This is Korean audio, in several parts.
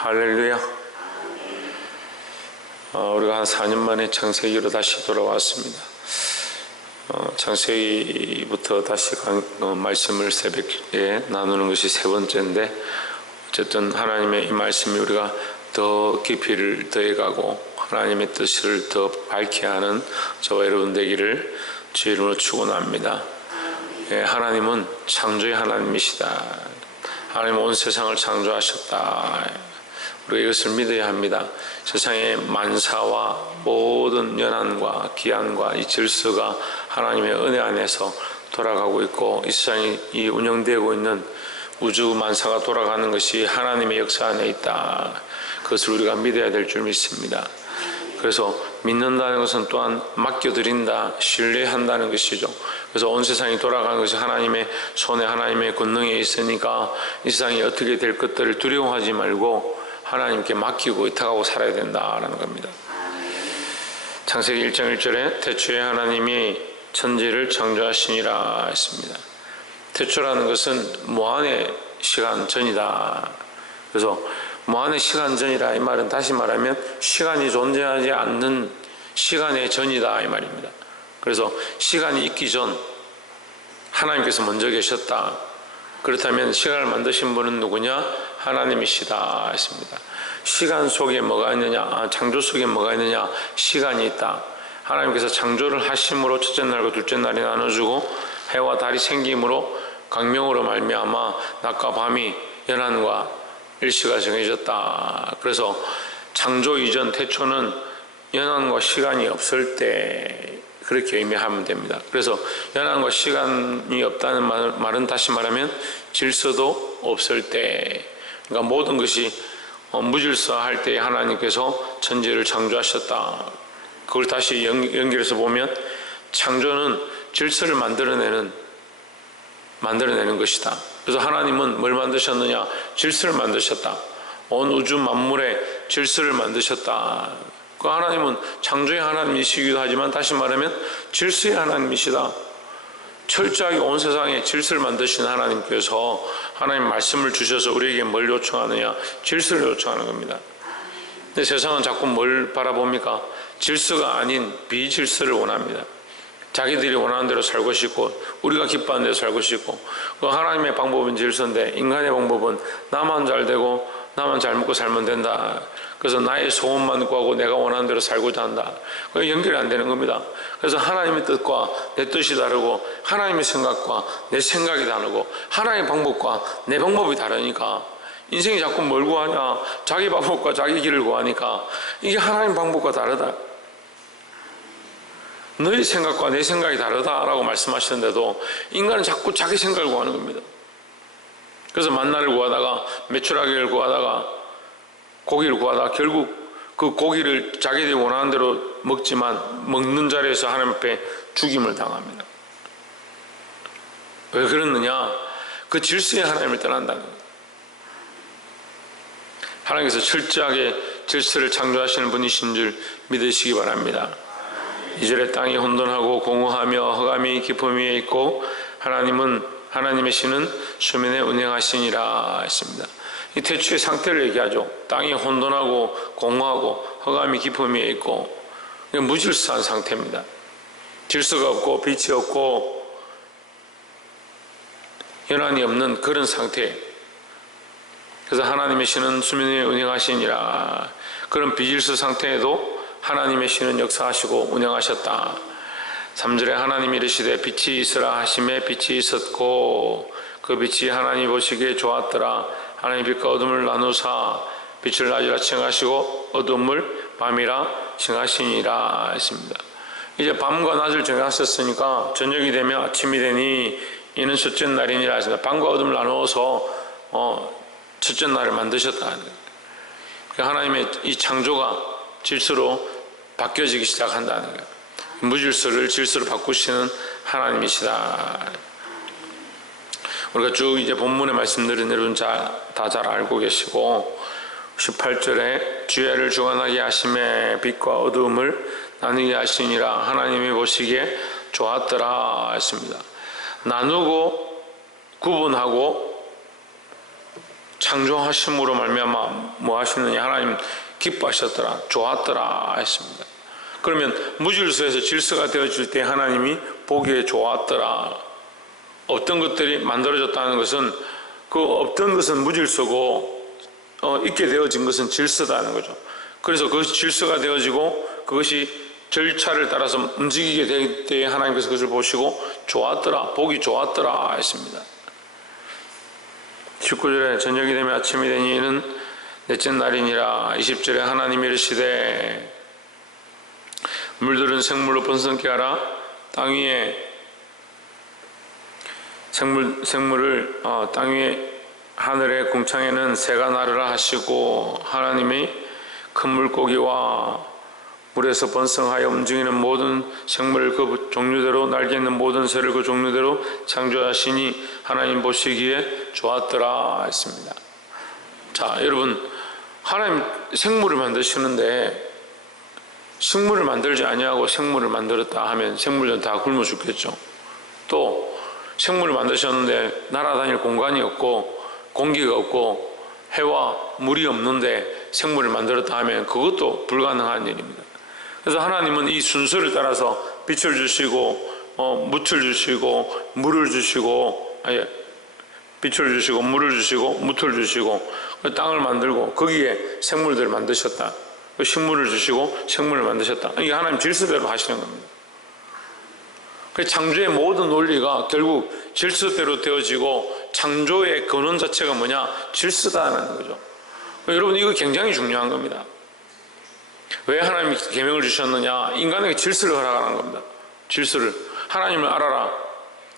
할렐루야. 우리가 한 4년 만에 창세기로 다시 돌아왔습니다. 창세기부터 다시 말씀을 새벽에 나누는 것이 세 번째인데, 어쨌든 하나님의 이 말씀이 우리가 더 깊이를 더해가고 하나님의 뜻을 더 밝게 하는 저와 여러분 되기를 주의 이름으로 축원합니다. 하나님은 창조의 하나님이시다. 하나님은 온 세상을 창조하셨다. 우리가 이것을 믿어야 합니다. 세상의 만사와 모든 연한과 기한과 이 질서가 하나님의 은혜 안에서 돌아가고 있고, 이 세상이 운영되고 있는 우주 만사가 돌아가는 것이 하나님의 역사 안에 있다. 그것을 우리가 믿어야 될 줄 믿습니다. 그래서 믿는다는 것은 또한 맡겨드린다, 신뢰한다는 것이죠. 그래서 온 세상이 돌아가는 것이 하나님의 손에, 하나님의 권능에 있으니까 이 세상이 어떻게 될 것들을 두려워하지 말고 하나님께 맡기고 의탁하고 살아야 된다라는 겁니다. 창세기 1장 1절에 태초에 하나님이 천지를 창조하시니라 했습니다. 태초라는 것은 무한의 시간 전이다. 그래서 무한의 시간 전이라, 이 말은 다시 말하면 시간이 존재하지 않는 시간의 전이다 이 말입니다. 그래서 시간이 있기 전 하나님께서 먼저 계셨다. 그렇다면 시간을 만드신 분은 누구냐? 하나님이시다 했습니다. 시간 속에 뭐가 있느냐? 창조 속에 뭐가 있느냐? 시간이 있다. 하나님께서 창조를 하심으로 첫째 날과 둘째 날이 나눠주고 해와 달이 생김으로 광명으로 말미암아 낮과 밤이 연한과 일시가 정해졌다. 그래서 창조 이전 태초는 연한과 시간이 없을 때, 그렇게 의미하면 됩니다. 그래서 연한과 시간이 없다는 말은 다시 말하면 질서도 없을 때, 그러니까 모든 것이 무질서할 때 하나님께서 천지를 창조하셨다. 그걸 다시 연결해서 보면 창조는 질서를 만들어내는 것이다. 그래서 하나님은 뭘 만드셨느냐? 질서를 만드셨다. 온 우주 만물의 질서를 만드셨다. 그 하나님은 창조의 하나님이시기도 하지만 다시 말하면 질서의 하나님이시다. 철저하게 온 세상에 질서를 만드신 하나님께서 하나님 말씀을 주셔서 우리에게 뭘 요청하느냐? 질서를 요청하는 겁니다. 근데 세상은 자꾸 뭘 바라봅니까? 질서가 아닌 비질서를 원합니다. 자기들이 원하는 대로 살고 싶고 우리가 기뻐하는 대로 살고 싶고, 그 하나님의 방법은 질서인데 인간의 방법은 나만 잘 되고 나만 잘 먹고 살면 된다. 그래서 나의 소원만 구하고 내가 원하는 대로 살고자 한다. 그게 연결이 안 되는 겁니다. 그래서 하나님의 뜻과 내 뜻이 다르고 하나님의 생각과 내 생각이 다르고 하나님의 방법과 내 방법이 다르니까 인생이 자꾸 뭘 구하냐? 자기 방법과 자기 길을 구하니까 이게 하나님 방법과 다르다. 너의 생각과 내 생각이 다르다라고 말씀하시는데도 인간은 자꾸 자기 생각을 구하는 겁니다. 그래서 만나를 구하다가 메추라기를 구하다가 고기를 구하다가 결국 그 고기를 자기들이 원하는 대로 먹지만 먹는 자리에서 하나님 앞에 죽임을 당합니다. 왜 그러느냐? 그 질서의 하나님을 떠난다는 거예요. 하나님께서 철저하게 질서를 창조하시는 분이신 줄 믿으시기 바랍니다. 2절에 땅이 혼돈하고 공허하며 흑암이 깊음 위에 있고 하나님은 하나님의 신은 수면에 운행하시니라 했습니다. 이 태초의 상태를 얘기하죠. 땅이 혼돈하고 공허하고 흑암이 깊음 위에 있고, 무질서한 상태입니다. 질서가 없고 빛이 없고 연한이 없는 그런 상태. 그래서 하나님의 신은 수면에 운행하시니라. 그런 비질서 상태에도 하나님의 신은 역사하시고 운영하셨다. 3절에 하나님이 이르시되 빛이 있으라 하심에 빛이 있었고 그 빛이 하나님이 보시기에 좋았더라. 하나님 빛과 어둠을 나누사 빛을 낮이라 칭하시고 어둠을 밤이라 칭하시니라 했습니다. 이제 밤과 낮을 정하셨으니까 저녁이 되면 아침이 되니 이는 첫째 날이니라 했습니다. 밤과 어둠을 나누어서 첫째 날을 만드셨다. 하나님의 이 창조가 질서로 바뀌어지기 시작한다는 거예요. 무질서를 질서로 바꾸시는 하나님이시다. 우리가 쭉 이제 본문의 말씀들은 여러분 다 잘 알고 계시고, 18절에 주야를 주관하게 하심에 빛과 어두움을 나누게 하시니라. 하나님이 보시기에 좋았더라 했습니다. 나누고 구분하고 창조하심으로 말미암아 뭐 하시느냐? 하나님 기뻐하셨더라, 좋았더라 했습니다. 그러면 무질서에서 질서가 되어질 때 하나님이 보기에 좋았더라. 없던 것들이 만들어졌다는 것은 그 없던 것은 무질서고 있게 되어진 것은 질서다는 거죠. 그래서 그것이 질서가 되어지고 그것이 절차를 따라서 움직이게 될 때 하나님께서 그것을 보시고 좋았더라, 보기 좋았더라 했습니다. 19절에 저녁이 되면 아침이 되니 이는 넷째 날이니라. 20절에 하나님이 이르시되 물들은 생물로 번성케 하라. 땅 위에 생물을 땅 위에 하늘의 궁창에는 새가 나르라 하시고 하나님이 큰 물고기와 물에서 번성하여 움직이는 모든 생물을 그 종류대로 날개 있는 모든 새를 그 종류대로 창조하시니 하나님 보시기에 좋았더라 했습니다. 자, 여러분, 하나님 생물을 만드시는데 식물을 만들지 아니하고 생물을 만들었다 하면 생물은 다 굶어 죽겠죠. 또 생물을 만드셨는데 날아다닐 공간이 없고 공기가 없고 해와 물이 없는데 생물을 만들었다 하면 그것도 불가능한 일입니다. 그래서 하나님은 이 순서를 따라서 빛을 주시고 묻을 주시고 물을 주시고 빛을 주시고 물을 주시고 묻을 주시고 땅을 만들고 거기에 생물들을 만드셨다. 식물을 주시고 생물을 만드셨다. 이게 하나님 질서대로 하시는 겁니다. 창조의 모든 논리가 결국 질서대로 되어지고 창조의 근원 자체가 뭐냐? 질서다라는 거죠. 여러분, 이거 굉장히 중요한 겁니다. 왜 하나님이 계명을 주셨느냐? 인간에게 질서를 허락하는 겁니다. 질서를. 하나님을 알아라.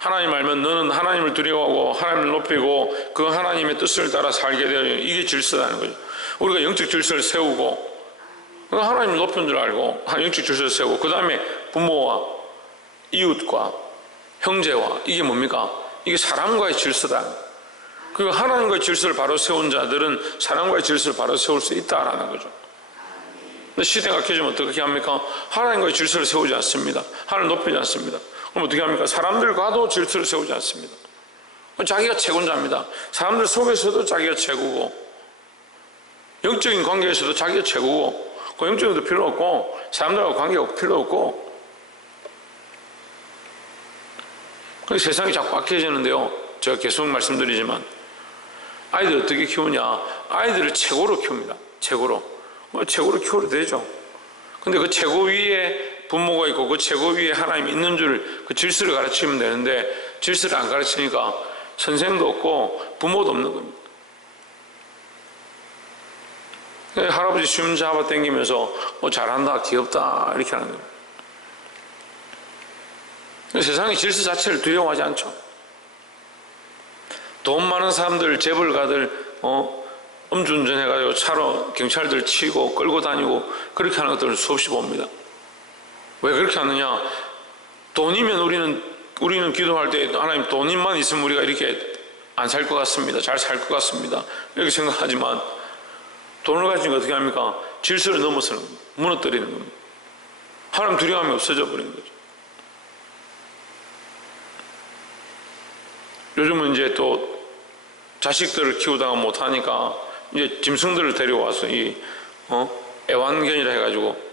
하나님 알면 너는 하나님을 두려워하고 하나님을 높이고 그 하나님의 뜻을 따라 살게 되어 이게 질서라는 거죠. 우리가 영적 질서를 세우고 하나님을 높인 줄 알고 영적 질서를 세우고 그 다음에 부모와 이웃과 형제와 이게 뭡니까? 이게 사람과의 질서다. 그리고 하나님과의 질서를 바로 세운 자들은 사람과의 질서를 바로 세울 수 있다라는 거죠. 근데 시대가 켜지면 어떻게 합니까? 하나님과의 질서를 세우지 않습니다. 하나님을 높이지 않습니다. 그럼 어떻게 합니까? 사람들과도 질서를 세우지 않습니다. 자기가 최고자입니다. 사람들 속에서도 자기가 최고고 영적인 관계에서도 자기가 최고고 그 영적인 것도 필요 없고 사람들하고 관계가 필요 없고 세상이 자꾸 악해지는데요. 제가 계속 말씀드리지만 아이들 어떻게 키우냐? 아이들을 최고로 키웁니다. 최고로 키워도 되죠. 근데 그 최고 위에 부모가 있고 그 최고 위에 하나님이 있는 줄 그 질서를 가르치면 되는데 질서를 안 가르치니까 선생도 없고 부모도 없는 겁니다. 할아버지 수염 잡아 당기면서 잘한다, 귀엽다 이렇게 하는 겁니다. 세상의 질서 자체를 두려워하지 않죠. 돈 많은 사람들, 재벌가들 음주운전 해가지고 차로 경찰들 치고 끌고 다니고 그렇게 하는 것들을 수없이 봅니다. 왜 그렇게 하느냐? 돈이면 우리는 기도할 때 하나님 돈만 있으면 우리가 이렇게 안 살 것 같습니다. 잘 살 것 같습니다. 이렇게 생각하지만 돈을 가지고 어떻게 합니까? 질서를 넘어서는 겁니다. 무너뜨리는 겁니다. 하나님 두려움이 없어져 버리는 거죠. 요즘은 이제 또 자식들을 키우다가 못하니까 이제 짐승들을 데려와서 애완견이라 해가지고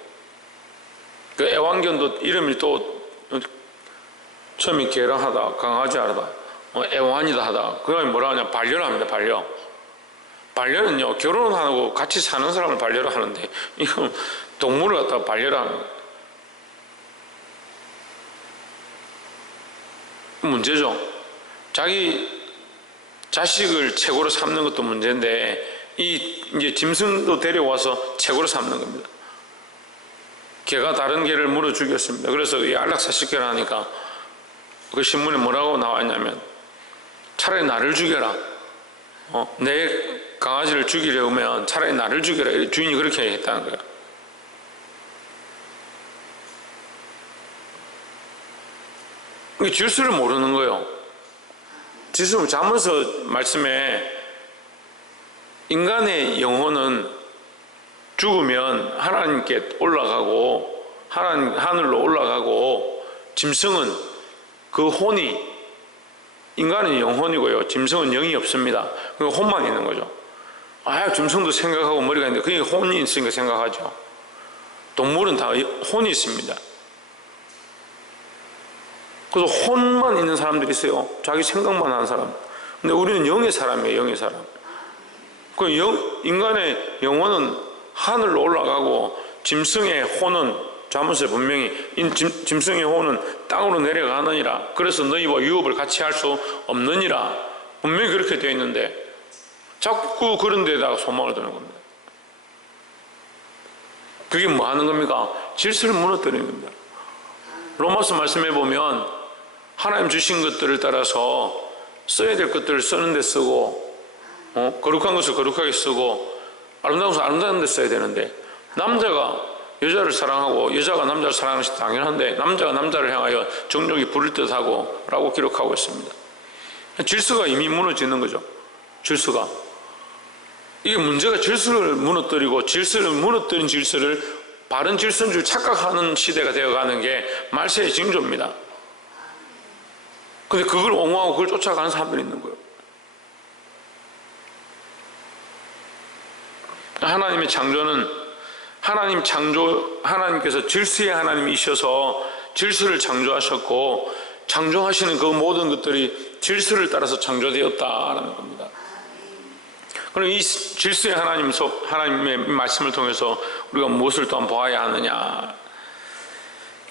그 애완견도 이름이 또 처음에 개라하다, 강아지하다, 애완이다 하다. 그 다음에 뭐라 하냐? 반려를 합니다. 반려는요, 결혼하고 같이 사는 사람을 반려를 하는데 이건 동물을 갖다가 반려를 하는 거예요. 문제죠. 자기 자식을 최고로 삼는 것도 문제인데 이제 짐승도 데려와서 최고로 삼는 겁니다. 개가 다른 개를 물어 죽였습니다. 그래서 이 안락사시켜라 하니까 그 신문에 뭐라고 나왔냐면 차라리 나를 죽여라. 내 강아지를 죽이려면 차라리 나를 죽여라. 주인이 그렇게 했다는 거예요. 이게 질서를 모르는 거예요. 질서를 잠언서 말씀에 인간의 영혼은 죽으면 하나님께 올라가고 하늘로 올라가고 짐승은 그 혼이 인간은 영혼이고요, 짐승은 영이 없습니다. 그러니까 혼만 있는 거죠. 짐승도 생각하고 머리가 있는데 그게 혼이 있으니까 생각하죠. 동물은 다 혼이 있습니다. 그래서 혼만 있는 사람들이 있어요. 자기 생각만 하는 사람. 근데 우리는 영의 사람이에요. 영의 사람. 인간의 영혼은 하늘로 올라가고 짐승의 혼은 잠언서에 분명히 짐승의 혼은 땅으로 내려가느니라. 그래서 너희와 유업을 같이 할 수 없느니라. 분명히 그렇게 되어 있는데 자꾸 그런 데다가 소망을 두는 겁니다. 그게 뭐 하는 겁니까? 질서를 무너뜨리는 겁니다. 로마서 말씀해 보면 하나님 주신 것들을 따라서 써야 될 것들을 쓰는 데 쓰고, 거룩한 것을 거룩하게 쓰고, 아름다운 것을 아름다운 데 써야 되는데, 남자가 여자를 사랑하고 여자가 남자를 사랑하는 것이 당연한데 남자가 남자를 향하여 정욕이 부를 듯하고 라고 기록하고 있습니다. 질서가 이미 무너지는 거죠. 질서가. 이게 문제가 질서를 무너뜨리고 질서를 무너뜨린 질서를 바른 질서인 줄 착각하는 시대가 되어가는 게 말세의 징조입니다. 근데 그걸 옹호하고 그걸 쫓아가는 사람들이 있는 거예요. 하나님의 창조는 하나님께서 질서의 하나님이셔서 질서를 창조하셨고 창조하시는 그 모든 것들이 질서를 따라서 창조되었다라는 겁니다. 그럼 이 질서의 하나님의 말씀을 통해서 우리가 무엇을 또한 보아야 하느냐.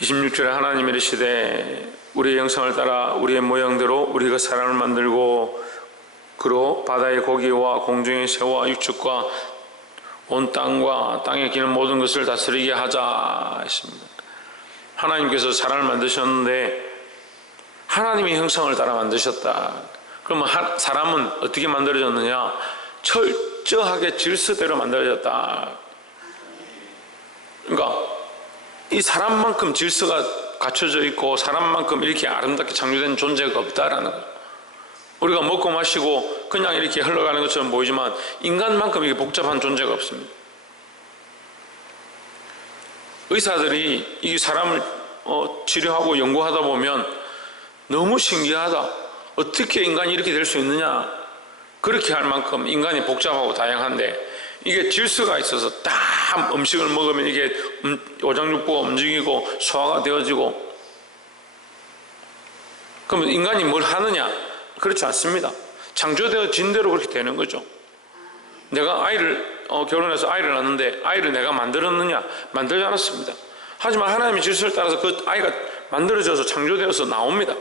26절에 하나님이 이르시되 우리의 형상을 따라 우리의 모양대로 우리가 사람을 만들고 그로 바다의 고기와 공중의 새와 육축과 온 땅과 땅에 기는 모든 것을 다스리게 하자 했습니다. 하나님께서 사람을 만드셨는데 하나님의 형상을 따라 만드셨다. 그러면 사람은 어떻게 만들어졌느냐? 철저하게 질서대로 만들어졌다. 그러니까 이 사람만큼 질서가 갖춰져 있고 사람만큼 이렇게 아름답게 창조된 존재가 없다라는 거예요. 우리가 먹고 마시고 그냥 이렇게 흘러가는 것처럼 보이지만 인간만큼 이게 복잡한 존재가 없습니다. 의사들이 이 사람을 치료하고 연구하다 보면 너무 신기하다. 어떻게 인간이 이렇게 될 수 있느냐. 그렇게 할 만큼 인간이 복잡하고 다양한데 이게 질서가 있어서 딱 음식을 먹으면 이게 오장육부가 움직이고 소화가 되어지고. 그러면 인간이 뭘 하느냐? 그렇지 않습니다. 창조되어진 대로 그렇게 되는 거죠. 내가 결혼해서 아이를 낳는데 아이를 내가 만들었느냐? 만들지 않았습니다. 하지만 하나님의 질서를 따라서 그 아이가 만들어져서 창조되어서 나옵니다.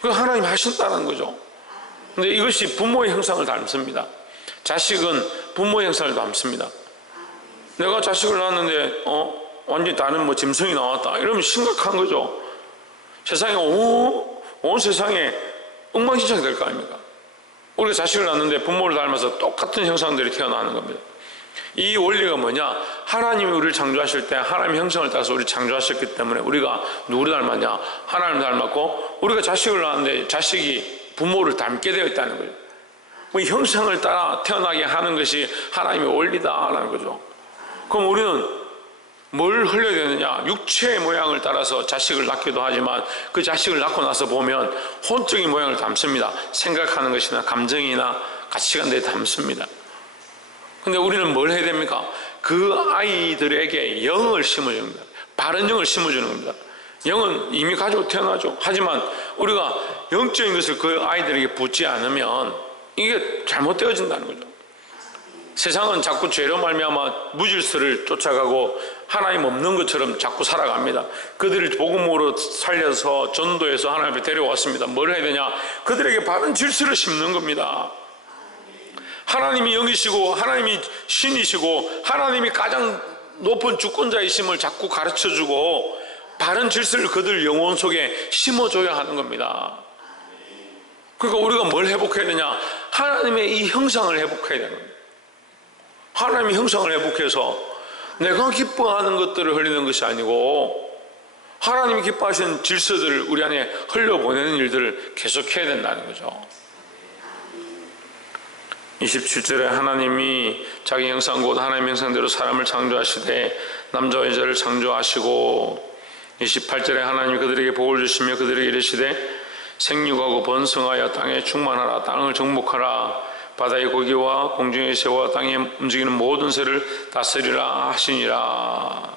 그거 하나님이 하신다는 거죠. 근데 이것이 부모의 형상을 닮습니다. 자식은 부모의 형상을 닮습니다. 내가 자식을 낳았는데 완전히 다른 짐승이 나왔다. 이러면 심각한 거죠. 세상에 온 세상에 엉망진창이 될 거 아닙니까? 우리가 자식을 낳는데 부모를 닮아서 똑같은 형상들이 태어나는 겁니다. 이 원리가 뭐냐? 하나님이 우리를 창조하실 때 하나님의 형상을 따라서 우리를 창조하셨기 때문에 우리가 누구를 닮았냐? 하나님을 닮았고 우리가 자식을 낳았는데 자식이 부모를 닮게 되어 있다는 거예요. 이 형상을 따라 태어나게 하는 것이 하나님의 원리다라는 거죠. 그럼 우리는 뭘 흘려야 되느냐? 육체의 모양을 따라서 자식을 낳기도 하지만 그 자식을 낳고 나서 보면 혼적인 모양을 담습니다. 생각하는 것이나 감정이나 가치관들이 담습니다. 근데 우리는 뭘 해야 됩니까? 그 아이들에게 영을 심어주는 겁니다. 바른 영을 심어주는 겁니다. 영은 이미 가지고 태어나죠. 하지만 우리가 영적인 것을 그 아이들에게 붓지 않으면 이게 잘못되어진다는 거죠. 세상은 자꾸 죄로 말미암아 무질서를 쫓아가고 하나님 없는 것처럼 자꾸 살아갑니다. 그들을 복음으로 살려서 전도해서 하나님 앞에 데려왔습니다. 뭘 해야 되냐? 그들에게 바른 질서를 심는 겁니다. 하나님이 영이시고 하나님이 신이시고 하나님이 가장 높은 주권자이심을 자꾸 가르쳐주고 바른 질서를 그들 영혼 속에 심어줘야 하는 겁니다. 그러니까 우리가 뭘 회복해야 되냐? 하나님의 이 형상을 회복해야 되는 겁니다. 하나님의 형상을 회복해서 내가 기뻐하는 것들을 흘리는 것이 아니고 하나님이 기뻐하시는 질서들을 우리 안에 흘려보내는 일들을 계속해야 된다는 거죠. 27절에 하나님이 자기 형상 곧 하나님의 형상대로 사람을 창조하시되 남자와 여자를 창조하시고 28절에 하나님이 그들에게 복을 주시며 그들에게 이르시되 생육하고 번성하여 땅에 충만하라. 땅을 정복하라. 바다의 고기와 공중의 새와 땅에 움직이는 모든 새를 다스리라 하시니라.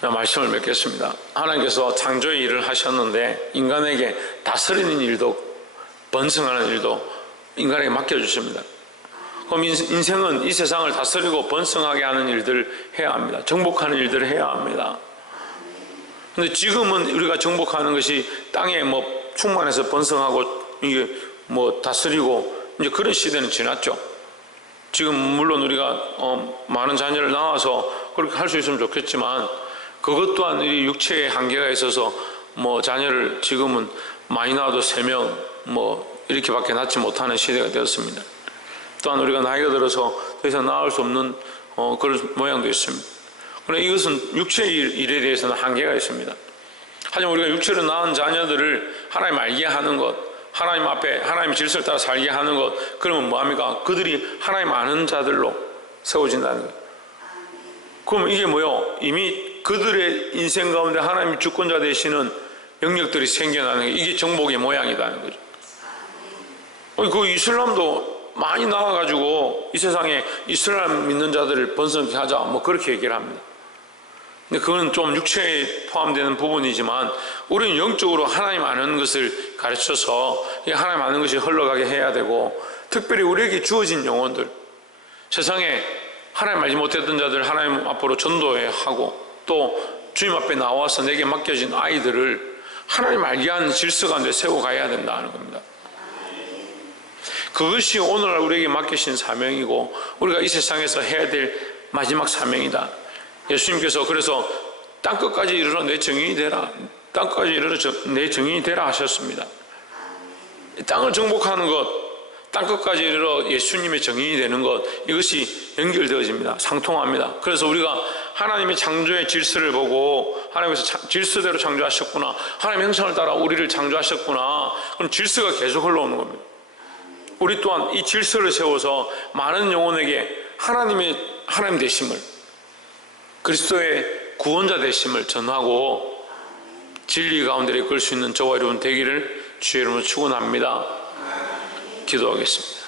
말씀을 맺겠습니다. 하나님께서 창조의 일을 하셨는데 인간에게 다스리는 일도 번성하는 일도 인간에게 맡겨주십니다. 그럼 인생은 이 세상을 다스리고 번성하게 하는 일들을 해야 합니다. 정복하는 일들을 해야 합니다. 근데 지금은 우리가 정복하는 것이 땅에 충만해서 번성하고 이게 다스리고 이제 그런 시대는 지났죠. 지금 물론 우리가 많은 자녀를 낳아서 그렇게 할 수 있으면 좋겠지만 그것 또한 이 육체의 한계가 있어서 자녀를 지금은 많이 낳아도 3명 이렇게밖에 낳지 못하는 시대가 되었습니다. 또한 우리가 나이가 들어서 더 이상 낳을 수 없는 그런 모양도 있습니다. 그러나 이것은 육체의 일에 대해서는 한계가 있습니다. 하지만 우리가 육체로 낳은 자녀들을 하나님 알게 하는 것, 하나님 앞에 하나님의 질서를 따라 살게 하는 것, 그러면 뭐합니까? 그들이 하나님 아는 자들로 세워진다는 거예요. 그러면 이게 이미 그들의 인생 가운데 하나님이 주권자 되시는 영역들이 생겨나는 게 이게 정복의 모양이라는 거죠. 그 이슬람도 많이 나와가지고 이 세상에 이슬람 믿는 자들을 번성케 하자 그렇게 얘기를 합니다. 근데 그건 좀 육체에 포함되는 부분이지만 우리는 영적으로 하나님 아는 것을 가르쳐서 하나님 아는 것이 흘러가게 해야 되고, 특별히 우리에게 주어진 영혼들, 세상에 하나님 알지 못했던 자들 하나님 앞으로 전도해 하고 또 주님 앞에 나와서 내게 맡겨진 아이들을 하나님 알게 하는 질서 가운데 세워가야 된다는 겁니다. 그것이 오늘날 우리에게 맡기신 사명이고 우리가 이 세상에서 해야 될 마지막 사명이다. 예수님께서 그래서 땅끝까지 이르러 내 증인이 되라, 땅끝까지 이르러 내 증인이 되라 하셨습니다. 땅을 정복하는 것, 땅끝까지 이르러 예수님의 증인이 되는 것, 이것이 연결되어집니다. 상통합니다. 그래서 우리가 하나님의 창조의 질서를 보고 하나님께서 질서대로 창조하셨구나, 하나님의 형상을 따라 우리를 창조하셨구나, 그럼 질서가 계속 흘러오는 겁니다. 우리 또한 이 질서를 세워서 많은 영혼에게 하나님 되심을, 그리스도의 구원자 되심을 전하고 진리 가운데 이끌 수 있는 저와 여러분 되기를 주의 이름으로 축원합니다. 기도하겠습니다.